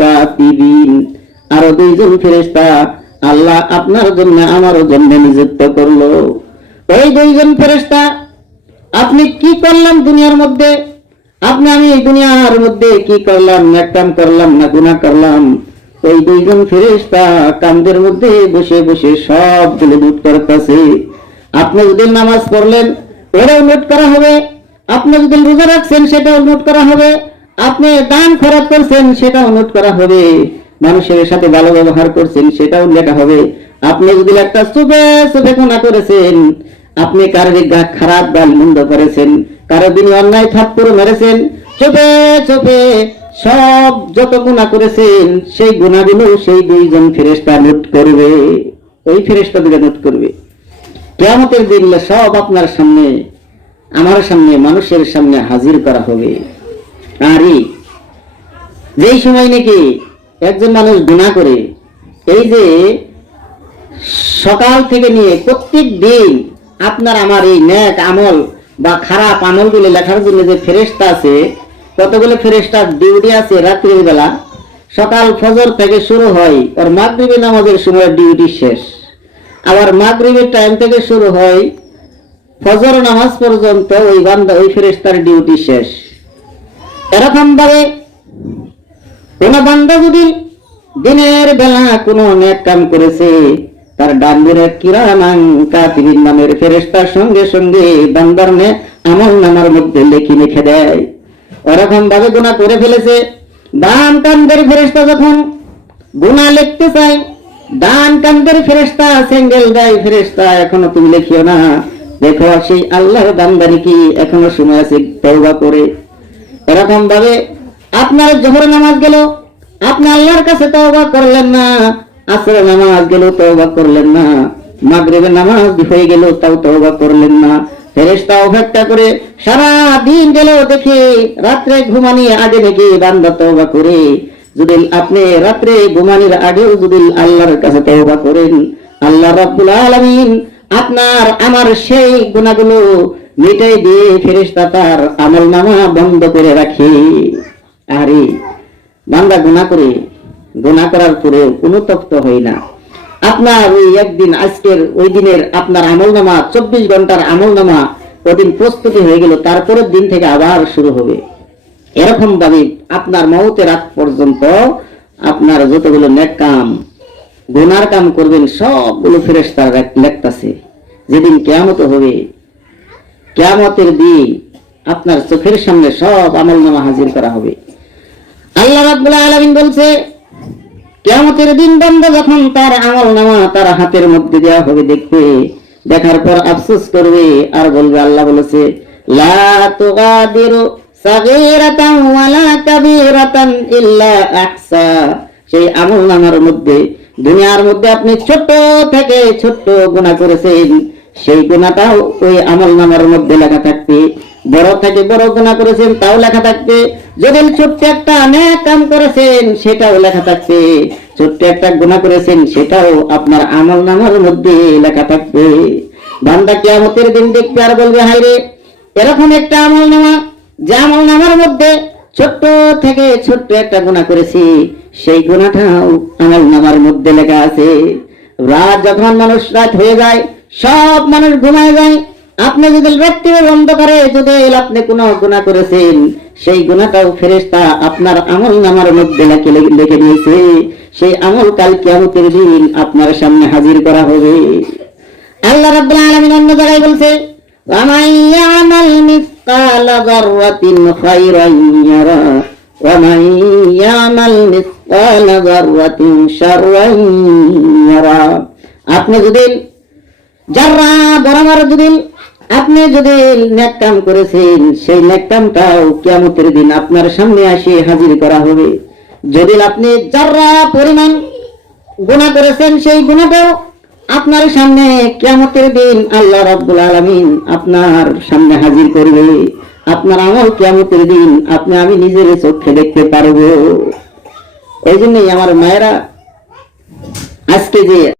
কাতিবিন। আরও দুইজন ফেরেশতা আল্লাহ আপনার জন্য আমারও জন্য নিযুক্ত করল। ওই দুইজন ফেরেশতা, আপনি কি করলাম দুনিয়ার মধ্যে? আপনি আমি এই দুনিয়ার মধ্যে কি করলাম না কাম করলাম না গুনাহ করলাম? ওই দুইজন ফেরেশতা কামদের মধ্যে বসে বসে সবগুলো নোট করতেছে। আপনি যদি নামাজ পড়লেন ওটাও নোট করা হবে। আপনি যদি রোজা রাখছেন, সেটাও নোট করা হবে। আপনি দান খরচ করছেন, সেটাও নোট করা হবে। মানুষের সাথে ভালো ব্যবহার করছেন, সেটাও লেখা হবে। আপনি যদি একটা সুবে সুবে গুণা করেছেন, আপনি কারও খারাপ গাল মন্দ করেছেন কারও দিন অন্যায় থাপ্পড় মেরেছেন, চোপে চোপে সব যত গুণা করেছেন, সেই গুণাগুলো সেই দুইজন ফেরেস্তা নোট করবে। ওই ফেরেস্তা দিকে নোট করবে। কেয়ামতের দিন সব আপনার সামনে আমার সামনে, মানুষের সামনে হাজির করা হবে। আরে যেই সময় নাকি একজন মানুষ গুণা করে, এই যে সকাল থেকে নিয়ে প্রত্যেক দিন আপনার আমার এই ন্যাক আমল বা খারাপ আমলগুলো লেখার জন্য যে ফেরেস্তা আছে, কতগুলো ফেরেস্তার ডিউটি আছে রাত্রির বেলা, সকাল ফজর থেকে শুরু হয়, আর মাগরিবি নামাজের সময় ডিউটি শেষ। আবার মাগরিবের টাইম থেকে শুরু হয় ফজর নামাজ পর্যন্ত ওই বান্দা, ওই ফেরেস্তার ডিউটি শেষ। এরকম ভাবে কোন বান্দা যদি দিনের বেলা কোনো নেক কাম করেছে, তার ডান দিনে নামের ফেরেস্তার সঙ্গে সঙ্গে বান্দার নে আমল নামার মধ্যে লেখি লিখে দেয়। ওরকম ভাবে গুণা করে ফেলেছে। কান্দের ফেরেস্তা যখন গুণা লিখতে চায়, ডান কান্দের ফেরেস্তা সিঙ্গেল দেয় ফেরেস্তা এখনও তুমি লিখিও না। দেখো, সেই আল্লাহর বান্দারি কি এখনও সময় আছে তওবা করে? এরকম ভাবে আপনার জোহর নামাজ গেল, আপনি আল্লাহর কাছে তওবা করলেন না, আসর নামাজ গেল, তওবা করলেন না মাগরিবের নামাজ হয়ে গেল, তাও তওবা করলেন না। ফেরেশতা অপেক্ষা করে সারা দিন গেল দেখে রাত্রে ঘুমানির আগে দেখে বান্দা তওবা করে। যদি আপনি রাত্রে ঘুমানির আগেও যদি আল্লাহর কাছে তওবা করেন, আল্লাহ রাব্বুল আলামিন আপনার আমার সেই গুণাগুলো মিটাই দিয়ে ফেরেশতা তার আমল নামা বন্ধ করে রাখে। আরে, বান্দা গুণা করে গুণা করার পরে কোনো তপ্ত হয় না। আপনার ওই একদিন আজকের ওই দিনের আপনার আমল নামা, চব্বিশ ঘণ্টার আমল নামা ওদিন প্রস্তুতি হয়ে গেল, তারপরের দিন থেকে আবার শুরু হবে। এরকম ভাবে আপনার মৌতের রাত পর্যন্ত আপনার যতগুলো নেক কাম গুনার কাম করবেন, সবগুলো ফেরেস্তার লেখতাছে। যেদিন কেয়ামত হবে, কেয়ামতের দিন আপনার চোখের সামনে সব আমল নামা হাজির করা হবে। আল্লাহ রাব্বুল আলামিন বলছে, কেয়ামতের দিন বন্ধ যখন তার আমল নামা তার হাতের মধ্যে দেওয়া হবে, দেখবে, দেখার পর আফসোস করবে, আর বলবে, আল্লাহ বলেছে সেই আমল নামার মধ্যে দুনিয়ার মধ্যে আপনি ছোট থেকে ছোট গুনাহ করেছেন, সেই গুণাটাও ওই আমল নামার মধ্যে লেখা থাকবে। বড় থেকে বড় গুণা করেছেন, তাও লেখা থাকবে। যদি ছোট্ট একটা অনেক কাম করেছেন, সেটাও লেখা থাকবে। ছোট্ট একটা গুণা করেছেন, সেটাও আপনার আমল নামার মধ্যে লেখা থাকবে। বান্দা কিয়ামতের দিন দেখবে আর বলবে হাইরে এরকম একটা আমল নামা, যে আমল নামার মধ্যে ছোট্ট থেকে ছোট্ট একটা গুণা করেছি। সেই গুণাটাও আমার নামার মধ্যে লেখা আছে। রাত যখন মানুষ রাত হয়ে যায়, সব মানুষ ঘুমায় যায়, আপনি যদি রাত্রির অন্ধকারে যদি আপনি কোনো গুণা করেছেন, সেই গুণাটাও ফেরেস্তা আপনার আমল নামার মধ্যে লেখে লেখে দিয়েছে। সেই আমল কাল কেমতের দিন আপনার সামনে হাজির করা হবে। আল্লাহ রাবুল আলমিন অন্য জায়গায় বলছে আমাইয়া আমাল মিস مِثْقَالَ ذَرَّةٍ خَيْرًا يَرَهُ وَمَن يَعْمَلْ مِثْقَالَ ذَرَّةٍ شَرًّا يَرَهُ আপনি যদি যারা বরাবর যদি আপনি যদি নেক কাম করেছেন সেই নেক কামটাও কিয়ামতের দিন আপনার সামনে আসে হাজির করা হবে যদি আপনি যারা পরিমাণ গুণা করেছেন সেই গুণাটাও আপনার সামনে কেমতের দিন আল্লাহ রব্বুল আলমিন আপনার সামনে হাজির করবে। আপনার আমল কেমতের দিন আপনি আমি নিজের চোখে দেখতে পারব। এই জন্যই আমার মায়েরা আজকে যে